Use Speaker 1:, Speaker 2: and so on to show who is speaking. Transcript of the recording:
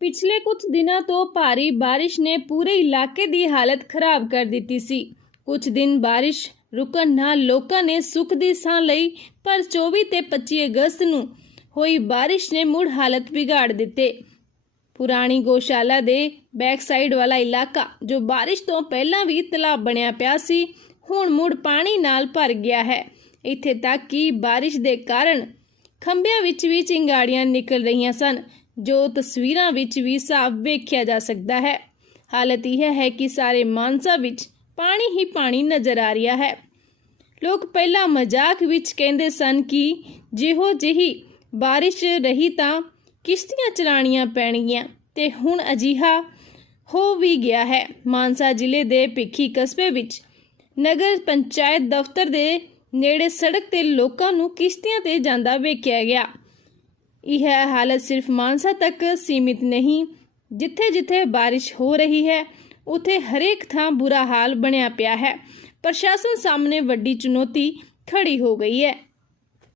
Speaker 1: ਪਿਛਲੇ ਕੁਝ ਦਿਨਾਂ ਤੋਂ ਭਾਰੀ ਬਾਰਿਸ਼ ਨੇ ਪੂਰੇ ਇਲਾਕੇ ਦੀ ਹਾਲਤ ਖਰਾਬ ਕਰ ਦਿੱਤੀ ਸੀ। ਕੁਝ ਦਿਨ ਬਾਰਿਸ਼ ਰੁਕਣ ਨਾਲ ਲੋਕਾਂ ਨੇ ਸੁੱਖ ਦੀ ਸਾਹ ਲਈ, ਪਰ 24 ਤੇ 25 ਅਗਸਤ ਨੂੰ ਹੋਈ ਬਾਰਿਸ਼ ਨੇ ਮੁੜ ਹਾਲਤ ਵਿਗਾੜ ਦਿੱਤੇ। ਪੁਰਾਣੀ ਗੋਸ਼ਾਲਾ ਦੇ ਬੈਕ ਸਾਈਡ ਵਾਲਾ ਇਲਾਕਾ, ਜੋ ਬਾਰਿਸ਼ ਤੋਂ ਪਹਿਲਾਂ ਵੀ ਤਲਾਬ ਬਣਿਆ ਪਿਆ ਸੀ, ਹੁਣ ਮੁੜ ਪਾਣੀ ਨਾਲ ਭਰ ਗਿਆ ਹੈ। ਇੱਥੇ ਤੱਕ ਕਿ ਬਾਰਿਸ਼ ਦੇ ਕਾਰਨ ਖੰਭਿਆਂ ਵਿੱਚ ਵੀ ਚਿੰਗਾੜੀਆਂ ਨਿਕਲ ਰਹੀਆਂ ਸਨ। ਜੋ ਤਸਵੀਰਾਂ ਵਿੱਚ ਵੀ ਸਾਫ਼ ਵੇਖਿਆ ਜਾ ਸਕਦਾ ਹੈ। ਹਾਲਤ ਇਹ ਹੈ ਕਿ ਸਾਰੇ ਮਾਨਸਾ ਵਿੱਚ ਪਾਣੀ ਹੀ ਪਾਣੀ ਨਜ਼ਰ ਆ ਰਿਹਾ ਹੈ। ਲੋਕ ਪਹਿਲਾਂ ਮਜ਼ਾਕ ਵਿੱਚ ਕਹਿੰਦੇ ਸਨ ਕਿ ਜਿਹੋ ਜਿਹੀ ਬਾਰਿਸ਼ ਰਹੀ ਤਾਂ ਕਿਸ਼ਤੀਆਂ ਚਲਾਣੀਆਂ ਪੈਣਗੀਆਂ ਤੇ ਹੁਣ ਅਜੀਹਾ ਹੋ ਵੀ ਗਿਆ ਹੈ। ਮਾਨਸਾ ਜ਼ਿਲ੍ਹੇ ਦੇ ਭਿੱਖੀ ਕਸਬੇ ਵਿੱਚ ਨਗਰ ਪੰਚਾਇਤ ਦਫ਼ਤਰ ਦੇ ਨੇੜੇ ਸੜਕ ਤੇ ਲੋਕਾਂ ਨੂੰ ਕਿਸ਼ਤੀਆਂ ਤੇ ਜਾਂਦਾ ਵੇਖਿਆ ਗਿਆ। ਇਹ ਹਾਲਤ ਸਿਰਫ ਮਾਨਸਾ ਤੱਕ ਸੀਮਿਤ ਨਹੀਂ ਜਿੱਥੇ-ਜਿੱਥੇ ਬਾਰਿਸ਼ ਹੋ ਰਹੀ ਹੈ, ਉਥੇ ਹਰੇਕ ਥਾਂ ਬੁਰਾ ਹਾਲ ਬਣਿਆ ਪਿਆ ਹੈ। ਪ੍ਰਸ਼ਾਸਨ ਸਾਹਮਣੇ ਵੱਡੀ ਚੁਣੌਤੀ ਖੜੀ ਹੋ ਗਈ ਹੈ।